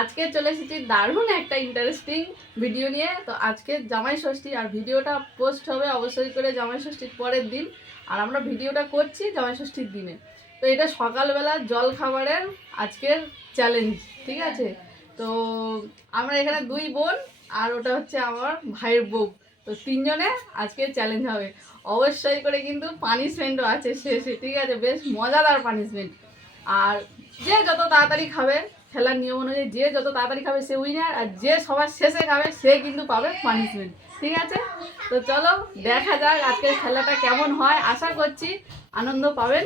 আজকে চলে এসেছি দারুণ একটা ইন্টারেস্টিং ভিডিও নিয়ে। তো আজকে জামাই ষষ্ঠী, আর ভিডিওটা পোস্ট হবে অবশ্যই করে জামাই ষষ্ঠীর পরের দিন, আর আমরা ভিডিওটা করছি জামাই ষষ্ঠীর দিনে। তো এটা সকালবেলা জল খাবারের আজকের চ্যালেঞ্জ, ঠিক আছে? তো আমরা এখানে দুই বোন, আর ওটা হচ্ছে আমার ভাইয়ের বউ। তো তিনজনে আজকে চ্যালেঞ্জ হবে। অবশ্যই করে কিন্তু পানিশমেন্টও আছে শেষে, ঠিক আছে? বেশ মজাদার পানিশমেন্ট। আর যে যত তাড়াতাড়ি খাবে, খেলার নিয়ম অনুযায়ী যে যত তাড়াতাড়ি খাবে সে উইনার, আর যে সবার শেষে খাবে সে কিন্তু পাবে পানিশমেন্ট, ঠিক আছে? তো চলো দেখা যাক আজকের খেলাটা কেমন হয়। আশা করছি আনন্দ পাবেন।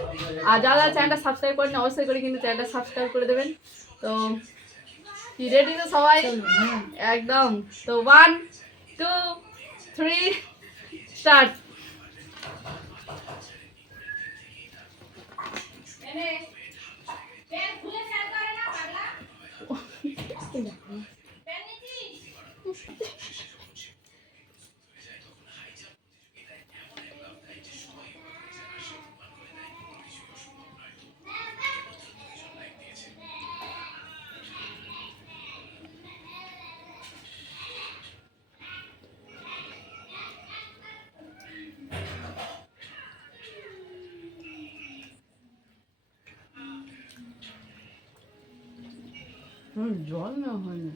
আর যারা চ্যানেলটা সাবস্ক্রাইব করেন অবশ্যই করে কিন্তু চ্যানেলটা সাবস্ক্রাইব করে দেবেন। তো কি রেডি তো সবাই? একদম। তো 1 2 3 স্টার্ট। জল নেওয়া হয়নি।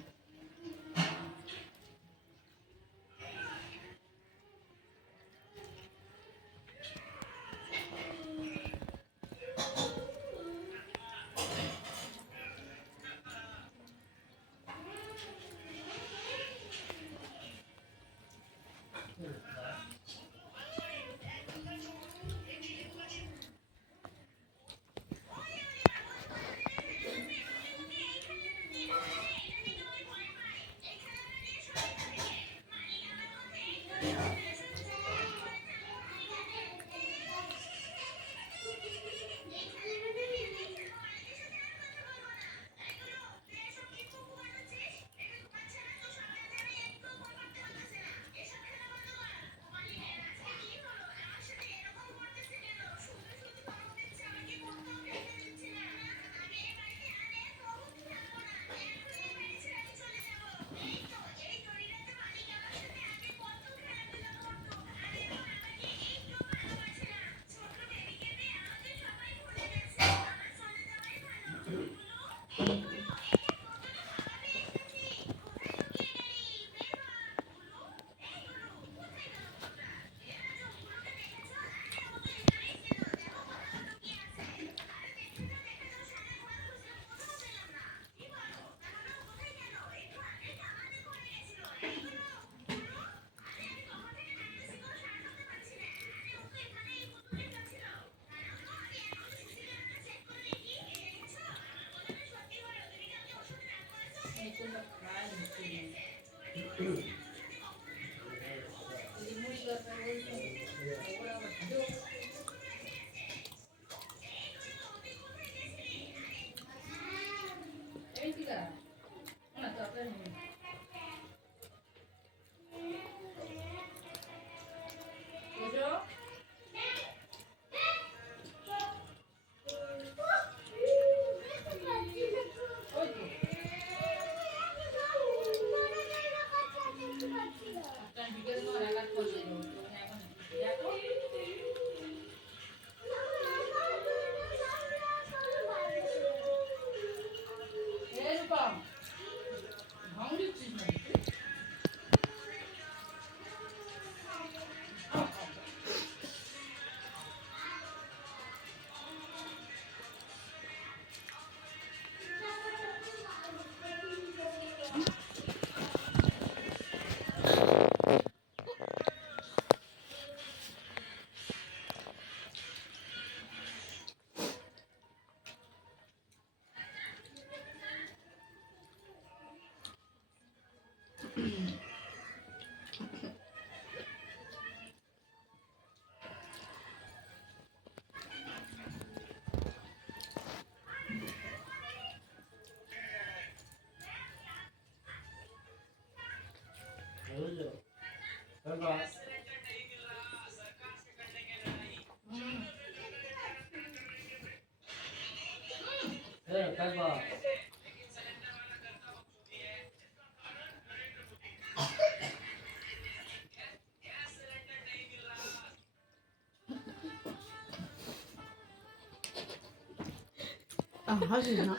হাসি না।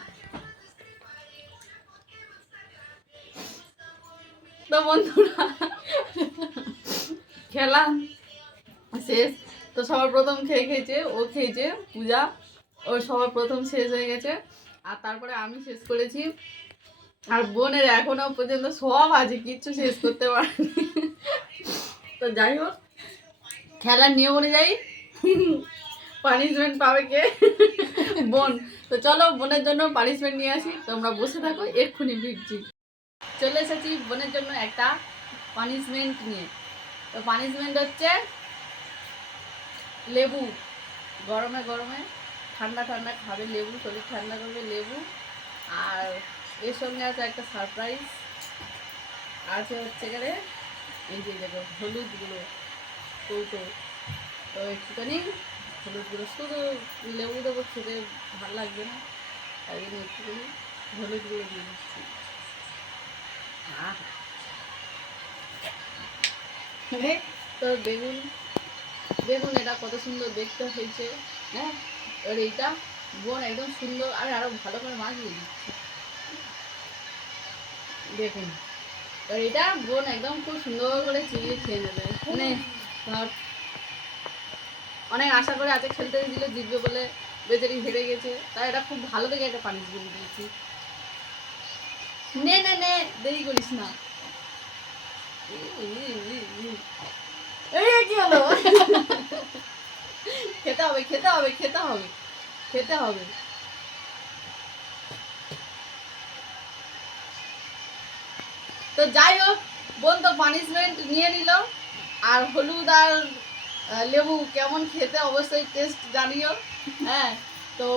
তো বন্ধুরা খেলা শেষ। তো সবার প্রথম খেয়েছে, ও খেয়েছে পূজা, ও সবার প্রথম শেষ হয়ে গেছে। আর তারপরে আমি শেষ করেছি। আর বোনের এখনো পর্যন্ত সব আছে, কিচ্ছু শেষ করতে পারেনি। তো যাই হোক, খেলার নিয়ম অনুযায়ী পানিশমেন্ট পাবে কে? বোন। তো চলো বোনের জন্য পানিশমেন্ট নিয়ে আসি, তোমরা বসে থাকো, এক্ষুনি ভিড়ছি। চলে এসেছি বোনের জন্য একটা পানিশমেন্ট নিয়ে। তো পানিশমেন্ট হচ্ছে লেবু, গরমে গরমে ঠান্ডা ঠান্ডা খাবে লেবু, শরীর ঠান্ডা করবে লেবু। আর এর সঙ্গে আছে একটা সারপ্রাইজ, আছে হচ্ছে গেলে এই যে দেখো হলুদ গুঁড়ো কৌটো। তো একটুখানি হলুদ গুঁড়ো, শুধু লেবু দেবো, খেতে ভালো লাগবে না, তাই জন্য একটুখানি হলুদ গুঁড়ো দিয়ে দিচ্ছি। তো দেখুন দেখুন এটা কত সুন্দর দেখতে হয়েছে। হ্যাঁ, এবার এইটা বোন একদম সুন্দর, আমি আরো ভালো করে মাখিয়ে দিচ্ছি। দেখুন এবার এটা বোন একদম খুব সুন্দর করে চিবিয়ে খেয়ে নেবে। মানে অনেক আশা করে আজকে খেলতে দিল, জিতবে বলে, বেচারি হেরে গেছে, তাই এটা খুব ভালো থেকে একটা পানিশমেন্ট দিয়েছি। নে নে নে, দেরি করিস না। এই কি হলো? খেতে হবে খেতে হবে খেতে হবে খেতে হবে। তো যাই হোক, বোন তো পানিশমেন্ট নিয়ে নিল। আর হলুদ আর লেবু কেমন খেতে অবশ্যই টেস্ট জানিও। হ্যাঁ, তো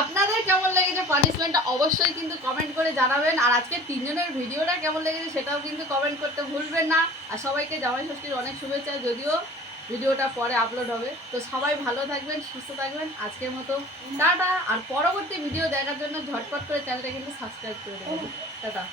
আপনাদের কেমন লেগেছে পানিশমেন্টটা অবশ্যই কিন্তু কমেন্ট করে জানাবেন। আর আজকে তিনজনের ভিডিওটা কেমন লেগেছে সেটাও কিন্তু কমেন্ট করতে ভুলবেন না। আর সবাইকে জামাই ষষ্ঠীর অনেক শুভেচ্ছা, যদিও ভিডিওটা পরে আপলোড হবে। তো সবাই ভালো থাকবেন, সুস্থ থাকবেন, আজকের মতো টাটা। আর পরবর্তী ভিডিও দেখার জন্য ঝটপট করে চ্যানেলটা কিন্তু সাবস্ক্রাইব করে দেবেন। টাটা।